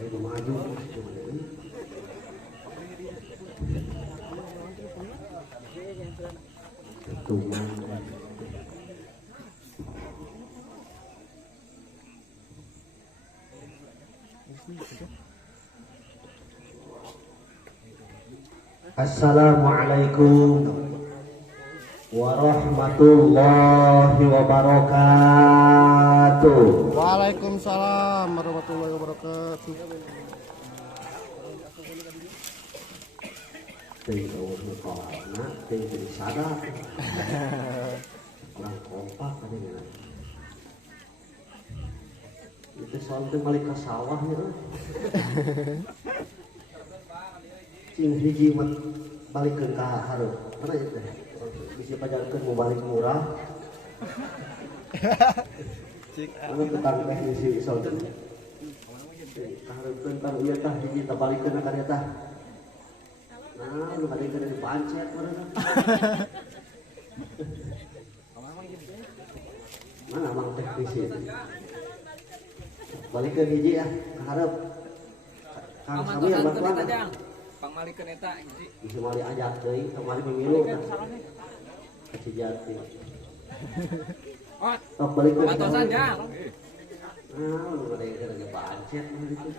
Ayo maju tuman. Assalamualaikum warahmatullahi wabarakatuh. Waalaikumsalam warahmatullahi wabarakatuh. Tinggal mukalna, tinggal sadar. Kurang kompak kan ini. Itu soal balik ke sawah ya. Cing hiji balik ke hareup. Mana itu? Bisa pajarkeun mau balik murah. Anu tetang teknisi soal teh. Hareupeun tang ieu tah hiji tah balikeun ka dieu tah. Nah, lu balik ke pancet mana? Mana mang teknisi? Balik ke hiji ya, harap. Kang Sami yang bantuan. Pangmalikeun eta hiji. Bisa mali ajak deui, kemari pemilu. Kecijati. Tok balik ke. Patosan ya. Nah, lu balik ke pancet gitu.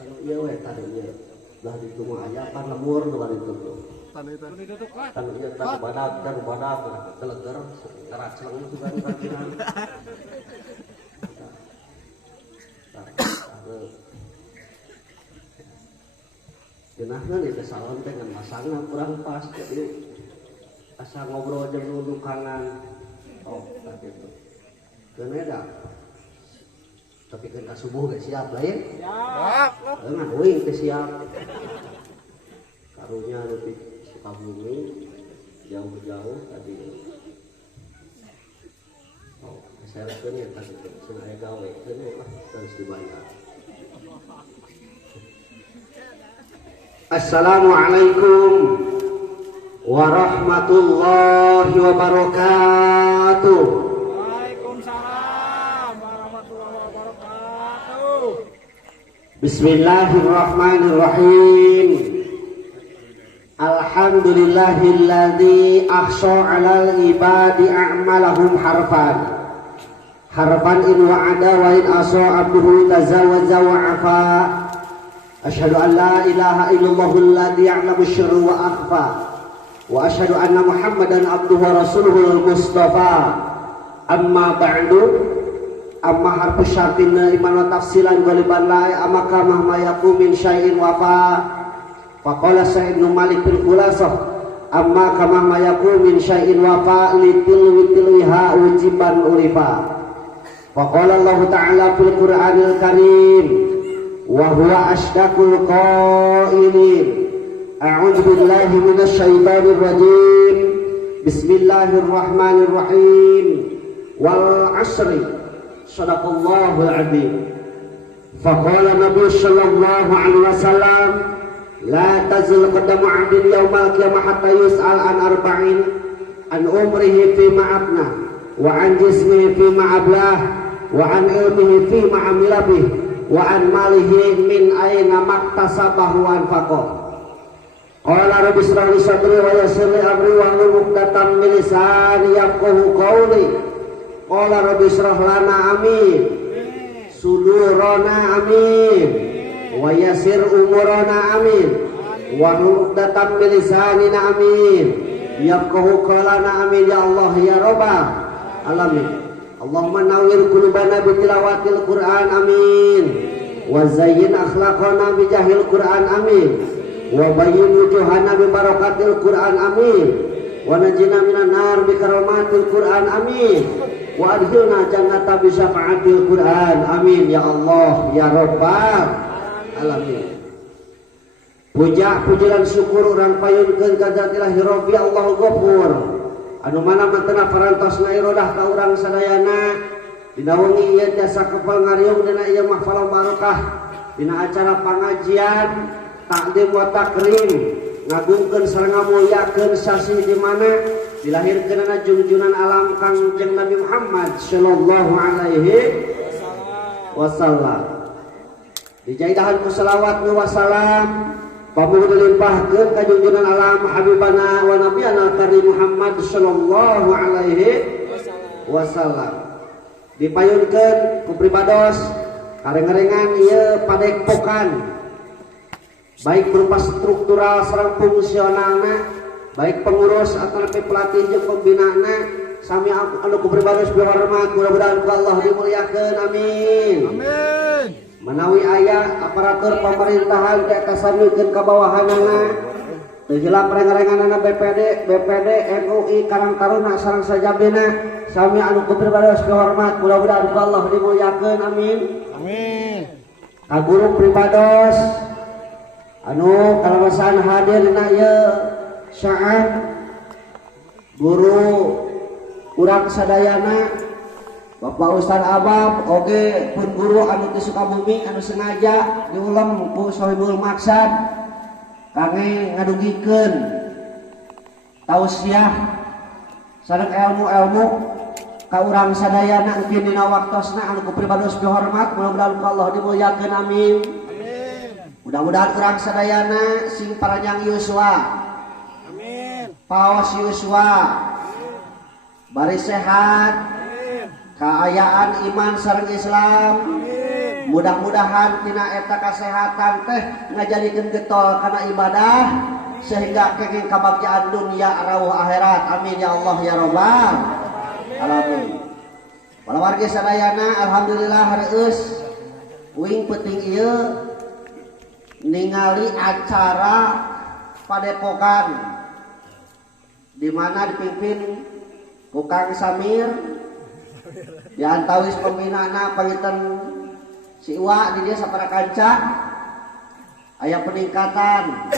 Kalau iya we tadi ieu. Lah ditunggu aja kan lemur tuh kan itu tuh. Tanu itu. Kan ieu tah badak geleger keras seleng tuh kan kan. Jenahna nih kesalon teh ngan masangna kurang pas jadi asa ngobrol jeung nu kanan. Oh, tah kitu. Keun eda. Tapi kan subuh gak siap lain? Siap. Dengan uing ke siap. Karunya lebih Sukabumi jauh-jauh tadi. Oh, saya rekeun ya tadi cenah aya gawe keun lah terus dibayar. Assalamualaikum warahmatullahi wabarakatuh. Bismillahirrahmanirrahim. Alhamdulillahilladzi ahsha 'alal ibadi a'malahum harfan. Harfan in wa'ada wa in asa abduhu tazawaza wa 'afa. Asyhadu an la ilaha illallahul ladzi ya'lamu sirra wa akhfa. Wa asyhadu anna Muhammadan abduhu wa rasuluhul mustafa. Amma ba'du. Amma harfu syartina iman wa tafsilan ghaliban la amaka mahma yaku min syai'in wafa. Faqala Sa'id bin Malik fil Khulasah amma kama ma yaku min syai'in wafa litilwiha ujiban urifa. Faqala Allah Ta'ala fil Qur'anil Karim wa huwa asdaqul qailin. A'udzu billahi minasy syaithanir rajim. Bismillahirrahmanirrahim. Wal 'ashri Sadaqallahul adzim. Faqala Nabi sallallahu alaihi wasallam la tazul qadamu 'abdin yaumal qiyamah hatta yus'al an arba'in an umrihi fi ma'abna wa an jismihi fi ma'ablah wa an ilmihi fi ma'amila bih wa an malihi min aina maktasabahu wa anfaqah. Qala rabbi ishrah li sadri wa yassir li amri wa hlul 'uqdatam min lisani yafqahu qawli. Qala rabbi ishrah lana amin sudurana amin wa yassir umurana amin wa nuqdatam min lisanina amin yafqahu qawlana amin ya Allah ya rabbal alamin. Allahumma nawwir qulubana bi tilawatil Qur'an amin wa zayyin akhlaqana bi jahil Qur'an amin wa bayyin wujuhana bi barakatil Qur'an amin wa najina minan nar bi karamatil Qur'an amin wa adkhilna jannata bi syafaatil Qur'an amin ya Allah ya rabbal alamin. Puja pujian syukur urang payunkeun ka Zat Ilahi Rabbi Allahu Ghafur anu mana mantena parantosna irodah ka urang sadayana dina wengi ieu jasa kepal ngariung dina ieu mahfal barokah dina acara pangajian takdim wa takrim ngagungkeun sareng ngamulyakeun sasi di mana dilahirkeunana junjunan alam Kangjeng Nabi Muhammad sallallahu alaihi wasallam. dijaidahan ku salawat wa salam pamugi dilimpahkeun ka junjungan alam habibana wa nabiyana karim Muhammad sallallahu alaihi wasallam. Dipayunkeun ku pribados kareng-karengan ieu padepokan baik berupa struktural sareng fungsionalna, baik pengurus atau pelatih jeung pembinana sami anu ku pribados hormat mudah-mudahan ku Allah dimuliakeun amin. Amin. Menawi aya aparatur pemerintahan teh tasamikeun ka bawahanana teu heula parengarenganana BPD, MUI, Karang Taruna sareng sajabina sami anu ku pribados hormat mudah-mudahan ku Allah dimuliakeun amin. Amin. Ka guru pribados anu kalawasan hadir dina ieu syaah guru urang sadayana Bapak Ustaz Abab oge pun guru anu teu Sukabumi anu sengaja diulem ku Sohibul Maksad kangge ngadugikeun tausiah sareng ilmu-ilmu ka urang sadayana engke dina waktosna anu ku pribados hormat mudah-mudahan Allah dimuliakeun amin. Mudah-mudahan urang sadayana sing paranjang yuswa amin paos yuswa bari sehat kaayaan iman sareng Islam mudah-mudahan tina eta kasehatan teh ngajadikeun getol kana ibadah sehingga kenging kabagjaan dunia rawuh akhirat amin ya Allah ya rabbal alamin. Para warga sadayana alhamdulillah hareueus uing penting ieu ningali acara padepokan di mana dipimpin ku Kang Samir diantawis pembinana panginten si Iwa di dia sapara kanca aya peningkatan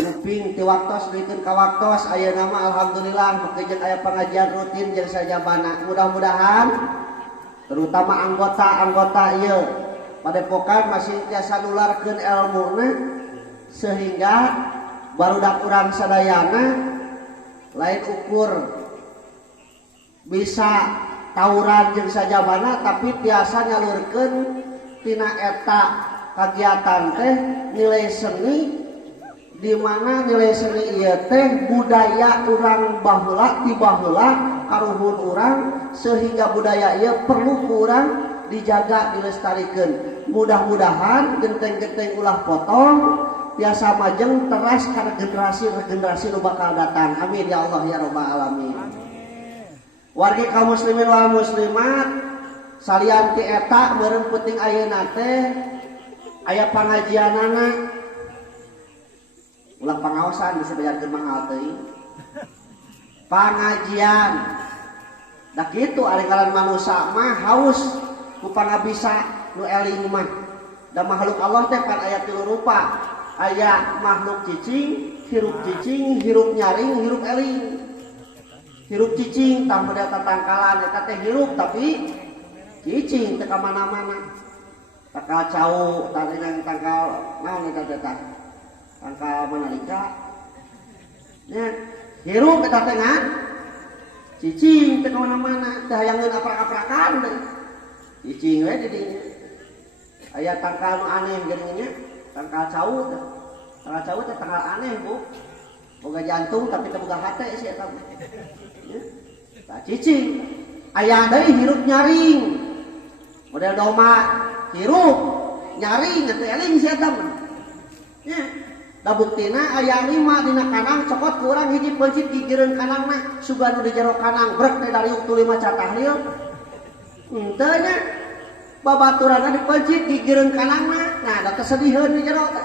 nguping ti waktos dikeun ka waktos aya nama alhamdulillah makejeun aya pengajian rutin jeung sajabana mudah-mudahan terutama anggota-anggota ieu padepokan masih tiasa nularkeun ilmuna sehingga barudak urang sadayana lain ukur bisa tawuran jeung sajabana tapi tiasa nyalurkeun tina eta kagiatan teh nilai seni di mana nilai seni ieu teh budaya urang baheula ti baheula karuhun urang sehingga budaya ieu perlu ku urang dijaga dilestarikeun. Mudah-mudahan genteng-genteng ulah potong tiasa majeng teras kana generasi nu bakal datang amin ya Allah ya rabbal alamin. Wargi kaum muslimin wal muslimat salian ti eta meureun penting ayeuna teh aya pangajianana ulah pangaosan bisa bejakeun mahal teuing pangajian da kitu ari kalan manusia mah haus ku pangabisa nu eling mah da makhluk Allah teh kan aya tilu rupa aya makhluk cicing hirup nyaring hirup eling. Hirup cicing tah model tatangkalan eta teh hirup tapi cicing teh ka mana-mana. Tangkal cau, tangkal naon eta teh tah? Tangkal manalika. Nya, hirup eta teh ngan cicing teh ka mana-mana, teh hayangeun aprak-aprakan teh. Cicing we di dinya. Aya tangkal nu aneh geuning nya, tangkal cau teh. Tangkal cau teh tangkal aneh, Bu. Boga jantung tapi teu boga hate si eta. Tah cicing aya deui hirup nyaring model doma hirup nyaring teh eling si eta mah nya da buktina aya 5 dina kanang cokot ku urang hiji pencit gigireun kanangna suga nu di jero kanang brek teh dariuk tu 5 catahlil henteu nya babaturanna dipencit gigireun kanangna nah da kesediheun di jero teh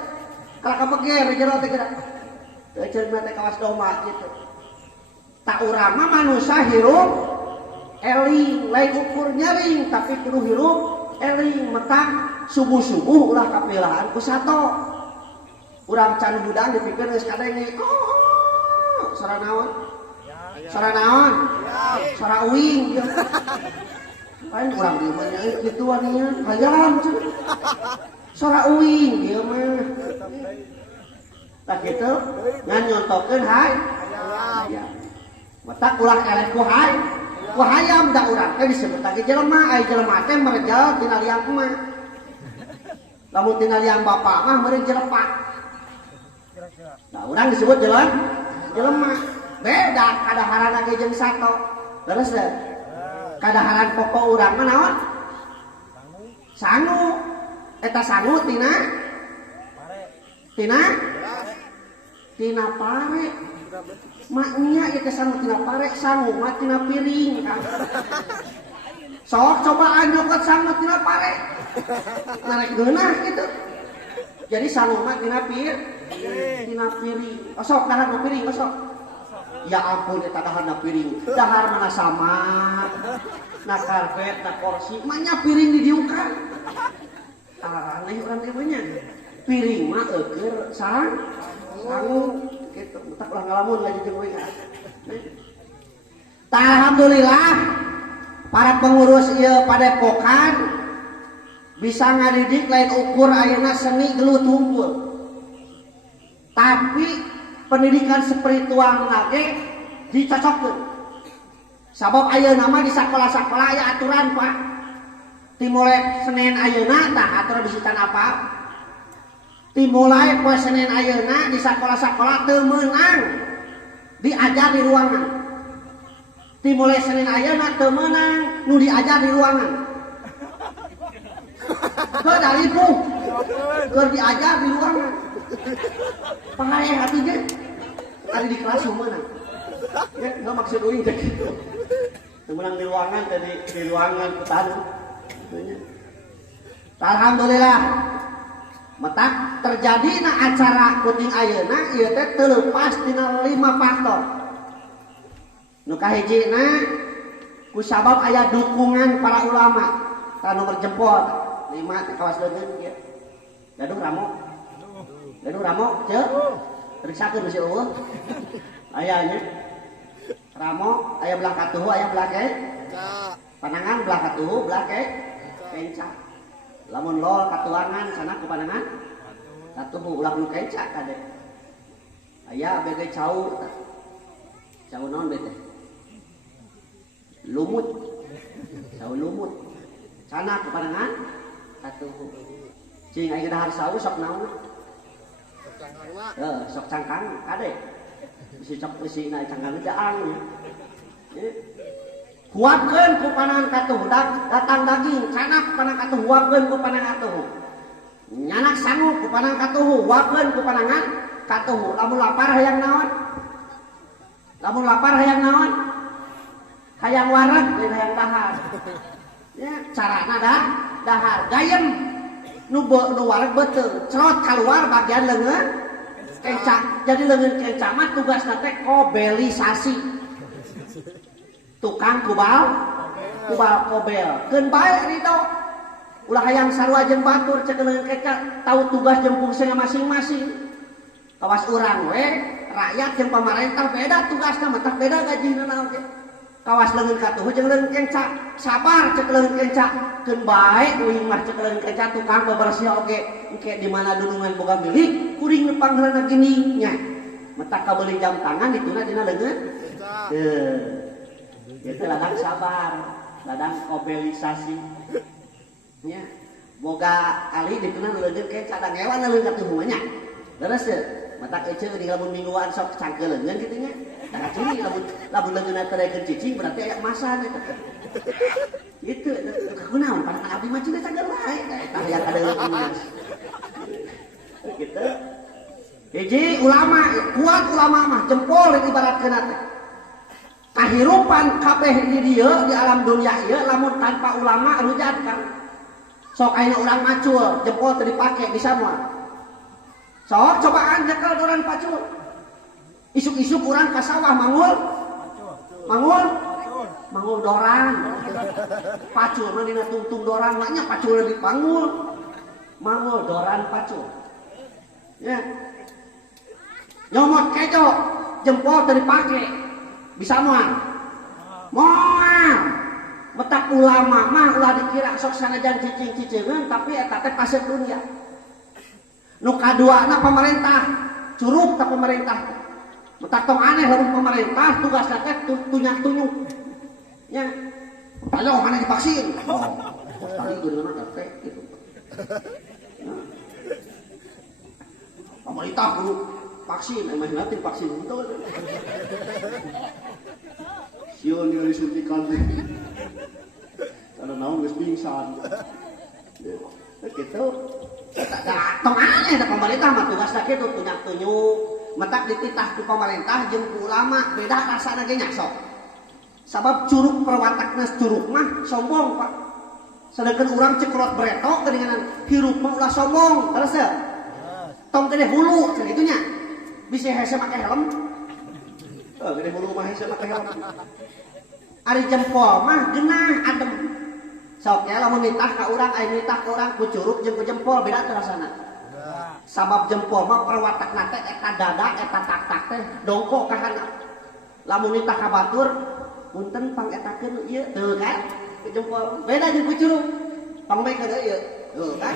kala kabeger di jero teh geura teu ceurna teh kawas doma kitu. Tak urang mah manusia hirup eling lain ukur nyaring tapi kudu hirup eling metang subuh-subuh ulah kapilahan ku sato urang can budang dipikeun geus kadenge sora naon sora uing lain urang dieu mah nya kituan nya hayang sora uing dieu mah tah kitu ngan nyontokeun hayang matak ulah eleh ku hayam da urang teh disebut lagi jelema ai jelema teh merejal tina liang mah Lamun tina liang bapak mah meureun jelepak. Nah, urang disebut jelema. Beda kadaharan ge jeung sato. Terus deh. Kadaharan pokok urang mah naon? Sangu. Eta sangu tina pare. Maknya ieu sangu tina pare, sangu mah tina piring kan. Sok cobaan nyokot sangu tina pare. Narek geunah gitu. Jadi sangu mah tina piring. Osok dahar na piring, osok. Ya ampun eta dahar na piring. Dahar mana sama. Na karpet, na kursi, mahnya piring didiukan. Aneh urang teh nya. Piring mah eukeur sangu gitu. Tak ulah ngalamun lagi jeung we. Alhamdulillah para pengurus ieu padepokan bisa ngadidik lain ukur ayeuna seni gelut hunkul. Tapi pendidikan spiritual lagi dicocokkeun. Sabab ayeuna mah di sakola-sakola aya aturan Pak. Timulai Senin ayeuna tah aturan bisitan apa? Timulai poe Senin ayeuna di sakola-sakola teu meunang diajar di ruangan. Timulai Senin ayeuna teu meunang nu diajar di ruangan. Ke daripu. Keur diajar di ruangan. Pahae hati ge. Ari di kelas meunang. Ya, enggak maksud uing teh gitu. Menang di ruangan tadi di ruangan petani. Alhamdulillah. Metak terjadi na acara kuting ayeuna ieu teh teu leupas tina 5 faktor. Nu kahijina ku sabab aya dukungan para ulama. Tah nomor jempol 5 teh kawas leungeun kieu. Gaduh ramo ceu. Periksakeun si eueuh. Ayanya ramo aya belah katuhu aya belah ke panangan belah katuhu belah ke kenca. Lamun lol katuangan sana ku panangan katuhu ulah nu kenca kade. Aya bege cau. Cau naon bete? Lumut. Cau lumut. Sana ku panangan katuhu. Cing aya dahar sawu sok naon? Sok cangkang kade. Si cok isi na cangkang jaang. Huapkeun ku panangan katuh datang daging canak panang katuh huapkeun ku panangan katuh. Nyanak sangu ku panangan katuh huapkeun ku panangan katuh. Lamun lapar hayang naon? Hayang wareg lain hayang dahar. Ya, carana dahar. Gayem nu wareg beuteuh, cerot kaluar bagian leungeun kenca. Jadi leungeun kenca mah tugasna teh kobelisasi. Tukang kubal kobel. Keun bae ridho. Ulah hayang sarua jeung batur ceuk leungeun kenca tahu tugas jeung fungsina masing-masing. Kawas urang we, rakyat jeung pamarentah beda tugasna mah tah beda gajina naon ge. Kawas leungeun katuh jeung leungeun kenca, sabar ceuk leungeun kenca. Keun bae uing mah ceuk leungeun kenca tukang bebersih oge. Engke di mana dunungan boga milik, kuring nu panggeulana gini nya. Mata kabeuli jam tangan dituna dina leungeun. Itu ladang sabar, ladang kobelisasi. Ya, boga ali dituna leungeun kenca da ngewan leungeun katuh nya. Leres teu? Mata keceu di lamun mingguan sok cangkeul leungeun kitu nya. Da ciri lamun leungeun teh cicing berarti aya emasan eta. Itu kunaon panangan abdi mah cenah cager wae. Eta hayang kadeuleung. Gitu. Hiji ulama, kuat ulama mah jempol ibaratkeun teh. Kahirupan kabeh di dieu di alam dunia ieu lamun tanpa ulama rujat kan. Sok ayeuna urang macul, jempol teu dipake bisa moal. Sok cobaan nyekel urang pacul. Isuk-isuk urang ka sawah mangul doran. Pacul mah dina tungtung doran mah nya pacul di pangul. Mangul doran pacul. Ya. Nyomot kejo, jempol teu dipake. Bisa moal. Metak ulama mah ulah dikira sok sanajan cicing-cicingeun tapi eta teh pasir dunia. Nu kaduana pemerintah, curug ta pemerintah. Metak tong aneh lamun pemerintah tugasna teh tunyak-tunyuk. Nya. Ayo mana divaksin. Oh, tadi geureunan efek gitu. titah dulu vaksin, emang nanti vaksin itu. Sion yang disuntikan sih. Karena naon geus pingsan. Gitu. Tong aneh da pemerintah mah tugasna kitu tunyak-tunyuk, matak dititah ku pemerintah jeung ku ulama beda rasana ge nya sok. Sabab curug perwatakna curug mah sombong, Pak. Sedangkan urang cekrot breto geuningan hirup mah ulah sombong, terus ya. Tong gede hulu kitu nya. Bisa hese make helm. Gede hulu mah hese make helm. Ari jempol mah geunah adem. Sok ya lamun nitah ka urang aya nitah ka urang ku curug jeung ku jempol beda teh rasana. Sabab jempol mah perwatakna teh eta dada eta tak-tak teh dongko ka kana. Lamun nitah ka batur punten pangetakeun ieu teu kan ku jempol beda jeung ku curug. Pangmekeun ieu. Tuh kan.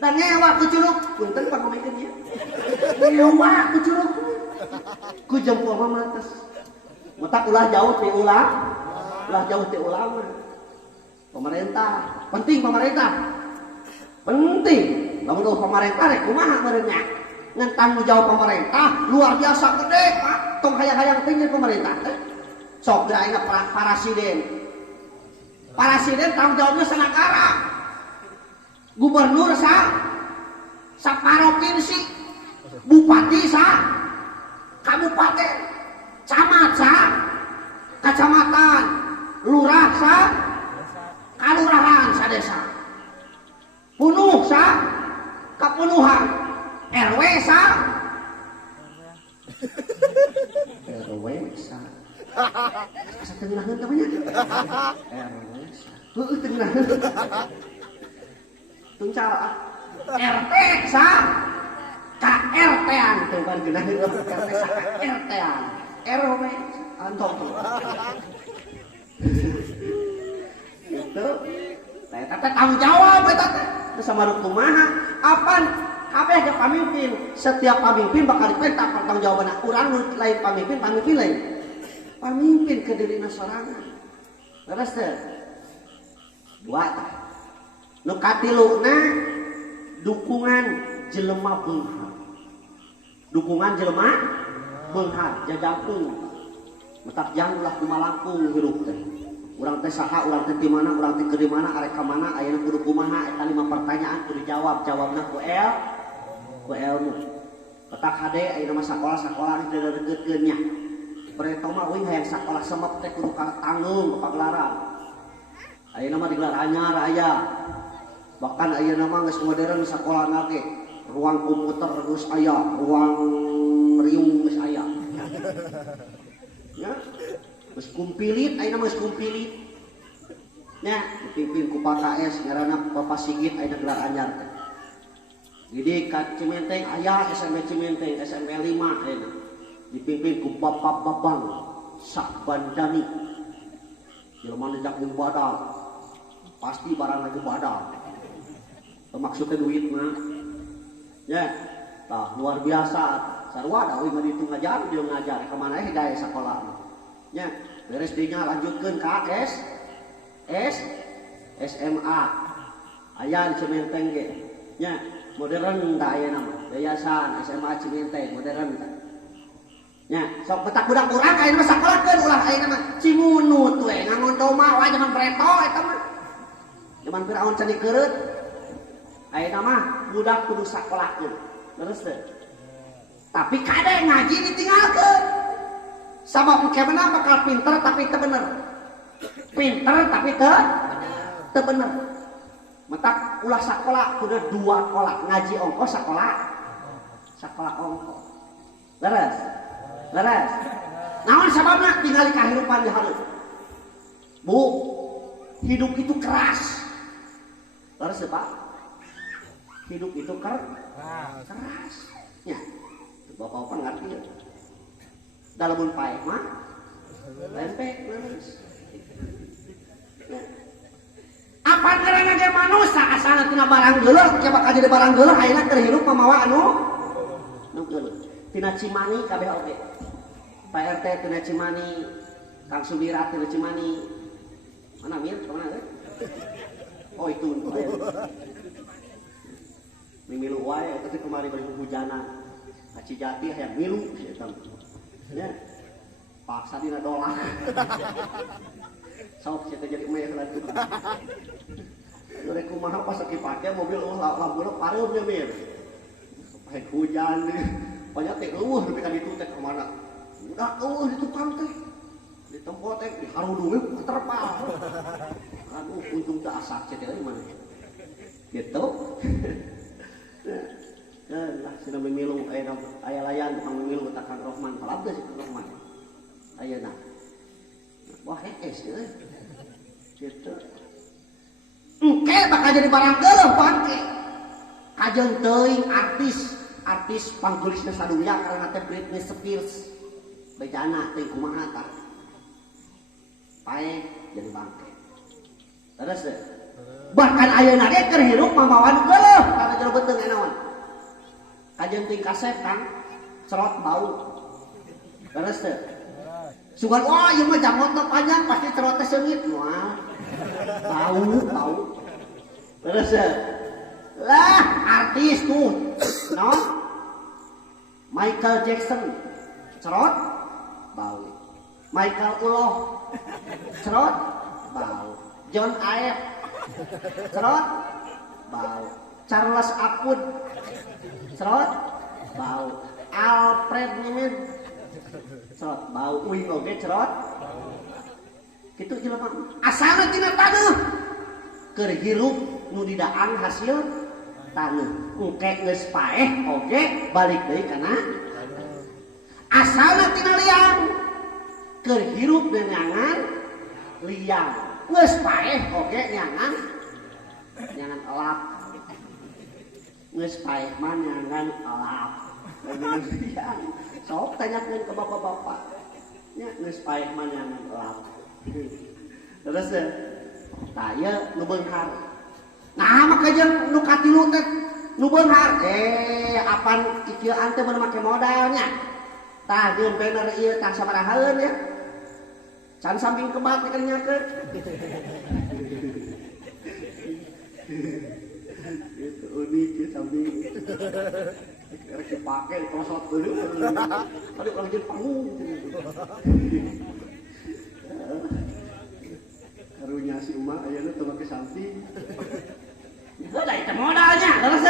Dan ngewa ku curug punten pangmekeun ieu. Ngewa ku curug. Ku jempol mah mates. Matak ulah jauh ti ulah. Ulah jauh ti ulama. Pemerintah, penting pemerintah. Penting. Lamun pemerintah rek kumaha meureunnya? Ngan tanggung jawab pemerintah luar biasa gede, Pak. Tong hayang-hayang tinggi pemerintah teh. Sok da ayeuna parasiden. Parasiden tanggung jawabnya sanagara. Gubernur sa provinsi, bupati sa kabupaten, camat sa kacamatan, lurah sa kalurahan sa desa, punuh sa kapunuhan, RW sa RW sa asa tengahan namanya RW sa heueuh tengahan tungcal RT sa KRT-an tuh kan geunah RT sa KRT-an RW antong itu eta teh tanggung jawab eta teh sama kumaha apan kabeh ge pamimpin setiap pamimpin bakal diperintah tanggung jawabna urang lain pamimpin lain pamimpin ke dirina sorangan leres teh dua tah nu katiluna dukungan jelema beunghar jajangkeun matak jang ulah kumalangkung hirup teh. Urang teh saha, urang teh di mana, urang teh keur di mana, arek ka mana, ayeuna kudu kumaha, eta 5 pertanyaan kudu dijawab. Jawabna ku ilmu. Petak hade ayeuna mah sakola-sakola geus deukeutkeun nya. Pareto mah euy hayang sakola semep teh kudu tanggung pagelaran. Ayeuna mah digelar anyar aya. Bahkan ayeuna mah geus modern sakolana ge. Ruang komputer geus aya, ruang riung geus aya. Ya. Geus kumpilit, ayeuna mah geus kumpilit. Nya, dipimpin ku Pak KS ngaranna Bapak Sigit ayeuna gelar anyar teh. Jadi ka Cimenteng aya SMP Cimenteng, SMP 5 ayeuna. Dipimpin ku Bapak Babang Sakbandani. Jelema nejak badal. Pasti barang lagi badal. Maksudnya duit mah. Ya, tah luar biasa. Sarua da euy mah ditu ngajar, dia ngajar ka mana daya sakola. Ya, beres dinya lanjutkeun ka SMA. Aya di Cimenteng ge. Nya, modern da aya nama. Yayasan SMA Cimenteng modern tah. Nya, sok betak budak urang ayeuna mah sakolahkeun ulah ayeuna mah Cimunut we ngangon doma wae zaman preto eta mah. Zaman Firaun candi keureut. Ayeuna mah budak kudu sakolahkeun. Terus teh. Tapi kade ngaji ditinggalkeun. Sabab kemana bakal pinter tapi teu bener. Pinter tapi teu bener. Matak ulah sakola kudu 2 kolak ngaji ongko sakola ongko. Leres. Naon sababna tinggal kehidupan di hareup. Bu, hidup itu keras. Leres ya, Pak? Hidup itu keras. Ya. Bapak-bapak ngerti ya? Dalamun paek mah lempek leres. Apa ngaranna ge manusia asalna tina barang geuleuh coba ka jadi barang geuleuh ayeuna keur hirup mamawa anu geuleuh. Tina Cimani kabeh oge. Pak RT tina Cimani, Kang Subirat tina Cimani. Mana Mir? Kemana? Oh itu. di milu wae tapi kemarin bari hujanan Aci Jati hayang milu si eta ya paksa dina dolak sok si jadi meh lah tuh mereka kumaha pas lagi pake mobil lampu pareup nya mir pakai hujan banyak teh tapi kan itu teh kemana udah di tukang teh di tempat teh di harudung terpal aduh untung tak asak cek dari mana gitu lah sudah memilu ayah layan tukang memilu takkan Rohman kalabda si Rohman ayah nak wah es ya gitu oke bakal jadi barang gelap pake kajeng teuing artis pangkulisna sadunya karena teh Britney Spears bejana teh kumaha tah pae jadi bangke terus bahkan ayeuna ge keur hirup mamawan geuleuh kana jero beuteung naon kajeng ting kasep kan cerot bau terus teh sugan wah ieu mah jam motor panjang pasti cerot teh seungit moal bau terus lah artis tuh no Michael Jackson cerot bau Michael Uloh cerot bau John Aep cerot bau Charles Apud cerot bau Alfred Nimin cerot bau Uing oge cerot kitu jelema asalna tina taneuh keur hirup nu didaan hasil taneuh engke geus paeh oge balik deui kana asalna tina liang keur hirup nyangan liang geus paeh oge nyangan elap geus paeh mah nyangan elap liang sok tanyakeun ke bapak-bapak nya geus paeh mah nyangan elap terus taya nu beunghar nah maka jeung nu katilu teh nu beunghar apan kikieuan teh beuneu make modalnya tah jeung banner ieu tah sabarahaeun ya can samping kebat kan nyakeun itu unik ya samping rek dipake diprosot deui tadi urang jeung panggung karunya si Uma ayeuna teu make samping. Heuh da eta modalnya, terus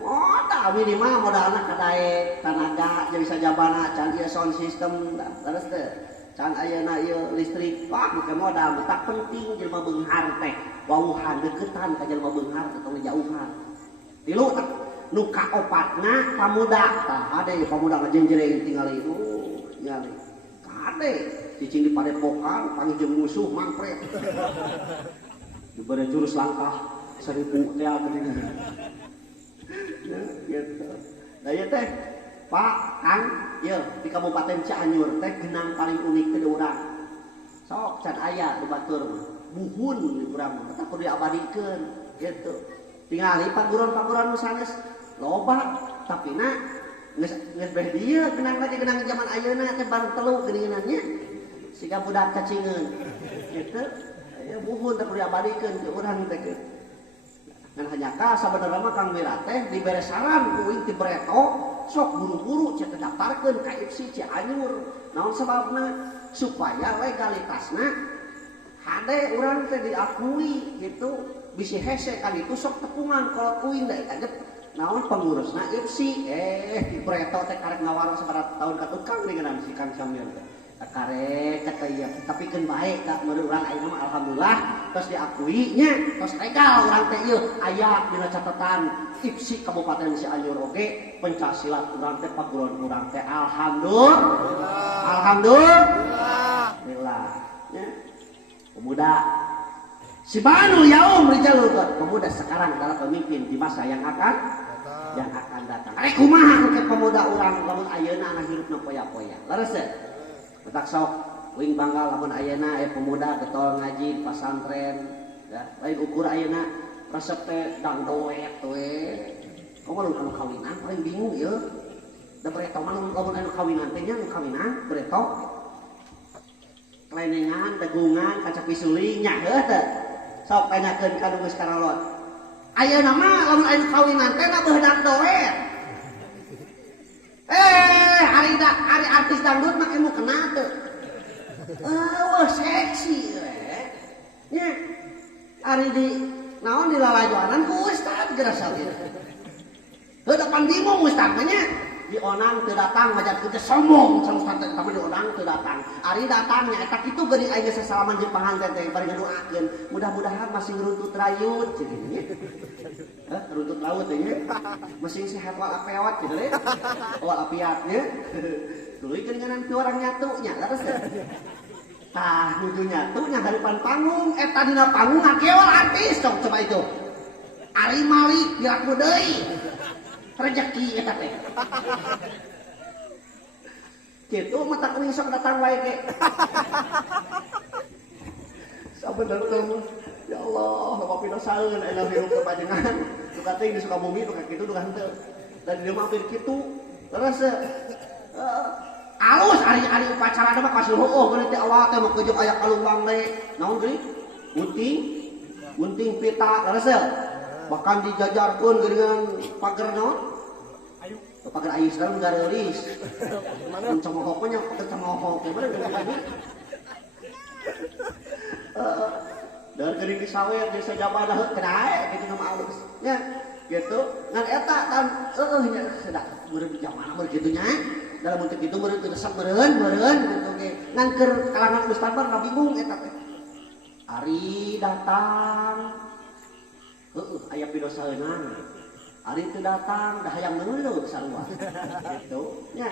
modal minimal modalna kadae tenaga jadi sajabana can ieu sound system terus teh can ayeuna ieu listrik wah make modal tak penting jelema beunghar teh wawuhan deuketan ka jelema beunghar teu jauhan. Tilu nu kaopatna pamuda tah ade pamuda ngajenjreng tingali nyali. Kade cicing di padepokan panggil jeung musuh mangpret dibere jurus langkah 1000 teh geuning ya gitu da ieu teh Pak Kang ieu di Kabupaten Cianjur teh genang paling unik teh urang sok can aya di batur mah buhun di urang mah kudu diabadikeun gitu tingali paguron-paguron nu sanes loba tapina geus beh dieu genang lagi genang zaman ayeuna teh bareng telu geuningannya siga budak cacingeun gitu aya buhun teh kudu diabadikeun ke urang teh kieu ngan hanyaka sabenerna mah Kang Mira teh dibere saran ku inti Breto sok buru-buru cek daftarkeun ka IPSI Cianjur naon sababna supaya legalitasna hade urang teh diakui gitu bisi hese kan itu sok tepungan kalau kuing da eta naon pengurusna IPSI di Breto teh karek ngawarong sabarat tahun ka tukang dengan si Kang Samir teh karek kata ieu tapi keun bae ka menurut urang ayeuna mah alhamdulillah tos diakui nya tos legal urang teh ieu aya dina catatan IPSI Kabupaten Cianjur oge pencaksilat urang teh paguron urang teh alhamdulillah nya pemuda si Banul Yaum Rijalul pemuda sekarang adalah pemimpin di masa yang akan datang. Arek kumaha ke pemuda urang lamun ayeuna anak hirupna poya-poya. Leres teh. Betak sok uing bangga lamun ayeuna pemuda getol ngaji di pasantren. Ya, lain ukur ayeuna resep teh dangdoet we. Komo anu kawinan paling bingung ieu. Da bereto mah lamun anu kawinan teh nya anu kawinan bereto. Kelenengan, dagungan, kaca pisuling nya heuh teh. Sok tanyakeun ka nu geus karolot. Ayeuna mah lamun aya kawinan teh na beundak doet. Ari artis dangdut make mu kena teu. Wah seksi we. Nya. Ari di naon di lalajoanan ku ustad geura salir. Heuh depan bingung ustad nya. Di onang teu datang majan kitu sombong sang ustad teh di onang teu datang. Ari datangnya eta kitu geuning aya sasalaman jeung panganten teh bari ngadoakeun. Mudah-mudahan masih runtut rayut cenah. Runtut laut teh nya. Masih sehat walafiat kitu teh. Walafiat nya. Tuluy geuningan ti orang nyatu nya laras teh. Tah nuju nyatu nya haripan panggung eta dina panggung ngakeol artis coba itu. Ari Malik diraku deui. Rezeki eta teh. Kitu mata kuing sok datang wae ge. Sabenerna ya Allah, kopi dosaeun aya hirup kepanjenengan. Suka teh di Sukabumi nu kitu nu henteu. Dan dia mampir kitu. Terus alus ari upacara mah kasih heueuh geus teh awak teh mah kejeuk aya kalumbang le. Naon geuning? Gunting pita terus bahkan dijajarkeun geuningan pager naon? Pagar ayu sekarang udah rilis. Pencomohoknya pakai comohok. Gimana gini? Dari kering disawer di sejabat dah kenai gitu nama alus. Ya, gitu. Ngan eta kan nya sedak meureun zaman begitunya. Dalam bentuk itu meureun resep meureun gitu ge. Ngan keur kalangan ustad mah bingung eta teh. Ari datang. Aya pidosaeunana. Ari itu datang, dah hayang ngeuleuh sarua. Gitu, nya.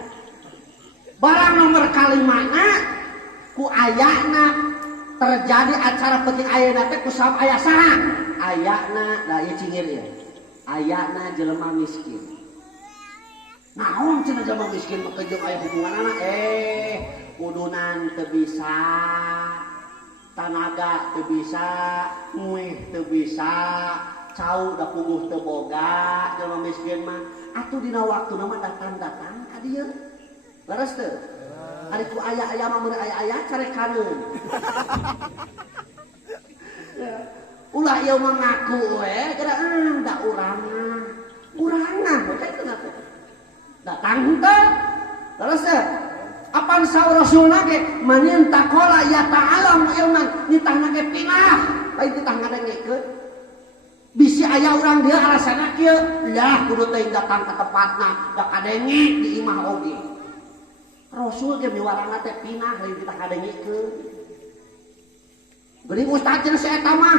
Barang nomor kalimana ku ayana terjadi acara penting ayeuna teh ku sabab aya saha? Ayana da ieu cingir ya. Ayana jelema miskin. Naon cenah jelema miskin mah jeung aya hubunganana kudunan teu bisa. Tanaga teu bisa, mueh teu bisa. Cau da puguh teu boga jelema miskin mah atuh dina waktuna mah datang ka dieu leres teu ari ku aya mah mun aya carekaneun ulah ieu mah ngaku we kada da urangna bocah teh datang teh leres teu apan saur rasulna ge manin taqala ya ta'alam ilman nitahna ge pinah lain titah ngadengekeun bisi aya urang dia alasanna kieu lah kudu teh datang ka tempatna da kadenge di imah oge rasul ge miwarana teh pinah lain kita kadengikeun geuning ustad cenah si eta mah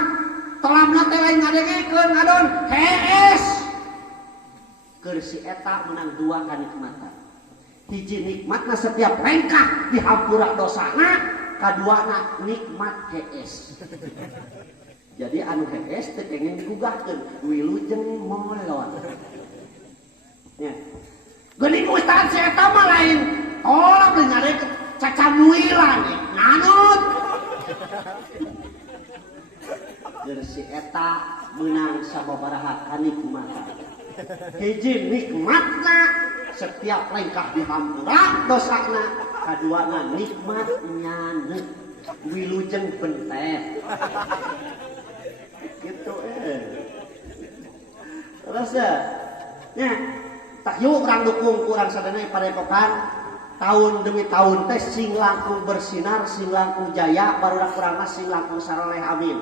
tolamna teh lain ngadengekeun ngadon hees keur si eta menang dua kanikmatan hiji nikmatna setiap lengkah dihampura dosana kaduana nikmat hees. Jadi anu hees teh pengen digugahkeun wilujeng molon. Nya. Geuning ustad si eta mah lain tolak deui ngarek cacamuilan nganut. Jeung si eta meunang sababaraha kanikmatan. Hiji nikmatna setiap langkah dihampura dosana, kaduana nikmat nyaneuk wilujeng bentet. Gitu terus ya tak yuk orang dukung kurang sadana padepokan tahun demi tahun teh sing langkung bersinar sing langkung jaya barudak kurang mah sing langkung saroleh amin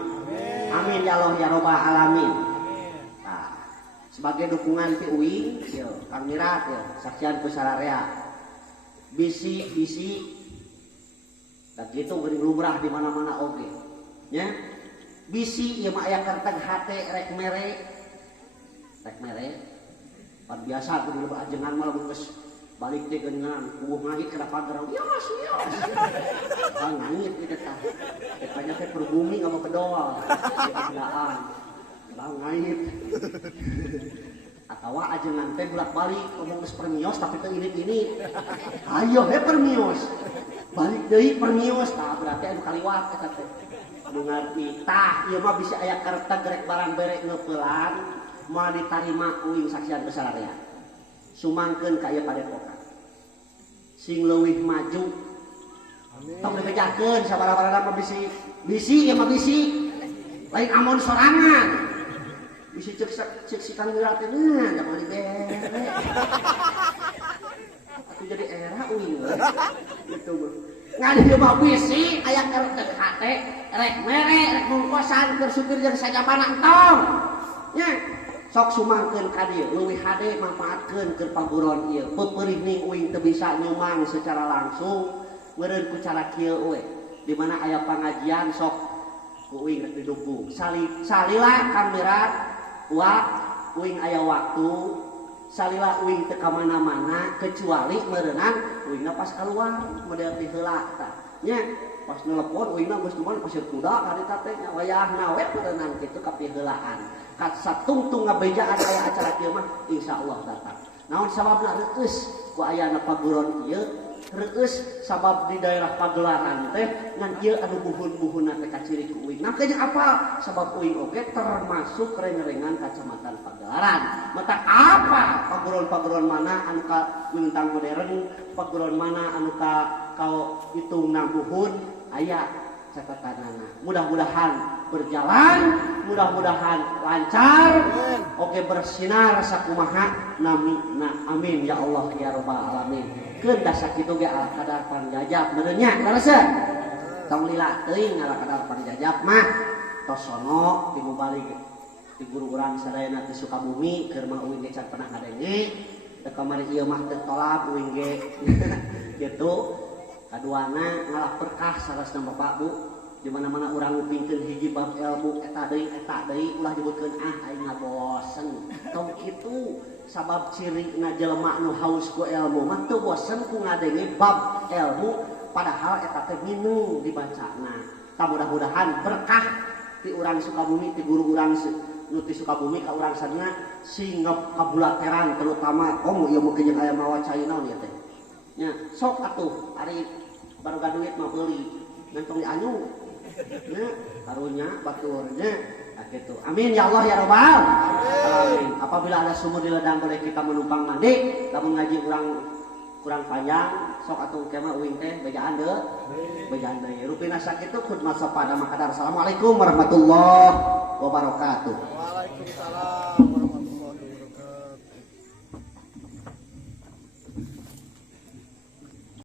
amin ya Allah ya robbal alamin. Nah, sebagai dukungan ti uing Kang Mirat saksian ku sararea bisi dan gitu geuning lumrah di mana-mana oge nya. Bisi ieu mah aya kerteg hate rek mere pan biasa kudu ajengan mah geus balik teh geuningan puguh ngait kana pagerang yos ngait ieu teh banyak teh perbumi ngama pedol keadaan ngait atawa ajengan teh bolak-balik ngomong geus permios tapi teu ini ayo permios balik deui permios tah berarti anu kaliwat eta teh anu ngarti tah ieu mah bisa aya kerteg rek barang bere ngeupelan moal ditarima ku ing saksian besararea sumangkeun ka ieu padepokan sing leuwih maju amin tong dibejakeun sabaraha mah bisi ieu mah bisi lain amon sorangan bisi si cek si Kang Wira teh jangan beli bere. Aku jadi era uing gitu mah. Ngan dieu mah bisi aya keur teu hate rek mere rek mungkosan keur supir jeung sajabana entong. Nya sok sumangkeun ka dieu leuwih hade manfaatkeun keur paguron ieu. Peupeurih ning uing teu bisa nyumang secara langsung meureun ku cara kieu we. Di mana aya pangajian sok uing rek didukung. Salila kamerat uing aya waktu salila uing teu ka mana-mana kecuali meureunang uingna pas keluar model diheula tah. Nya pas nelpon uingna geus cuman pasir kuda karita teh nya wayahna we meureunang kitu kapiheulaan. Kat satungtung ngabejaan aya acara kieu mah insyaallah datang. Naon sababna reueus ku ayana paguron ieu? Reueus sabab di daerah Pagelaran teh ngan ieu anu buhun-buhunna teh kaciri ku uing. Namanya apa? Sabab uing oge termasuk reng-rengan kacamatan Pagelaran. Mata apa? Paguron-paguron mana anu ka wintang modern, paguron mana anu ka hitungna buhun aya catatanana. Mudah-mudahan berjalan, mudah-mudahan lancar, oge bersinar sakumaha namina amin ya Allah ya rabbal alamin. Keun da sakitu ge ala kadar panjajab bener nya karasa tong lila teuing ala kadar panjajab mah tos sono timu balik ti guru urang sadayana ti Sukabumi keur mah uing ge can pernah ngadenge da kamari ieu mah teu tolab uing ge kitu kaduana ngalah berkah sarasna Bapak Bu. Di mana-mana urang ngupingkeun hiji bab ilmu eta deui ulah nyebutkeun aing ngabosen. Tong kitu sabab cirina jelema nu haus ku ilmu mah teu bosen ku ngadenge bab ilmu padahal eta teh minung dibacana. Tah mudah-mudahan berkah ti urang Sukabumi ti guru urang nu ti Sukabumi ka urang sadana sing kabulateran terutama komo ieu mungkin jeung aya mawacai naon ieu teh. Nya sok atuh ari baruga duit mah beuli ngantong dianyu. Nya karunya baturnya gitu. Amin ya Allah ya Rabbal alamin. Apabila ada sumur di ledang boleh kita menumpang mandi, lamun ngaji kurang panjang sok atuh kemah uing teh bejaan deui. Rupina sakitu khudmat sapada makadar. Assalamualaikum warahmatullahi wabarakatuh. Waalaikumsalam.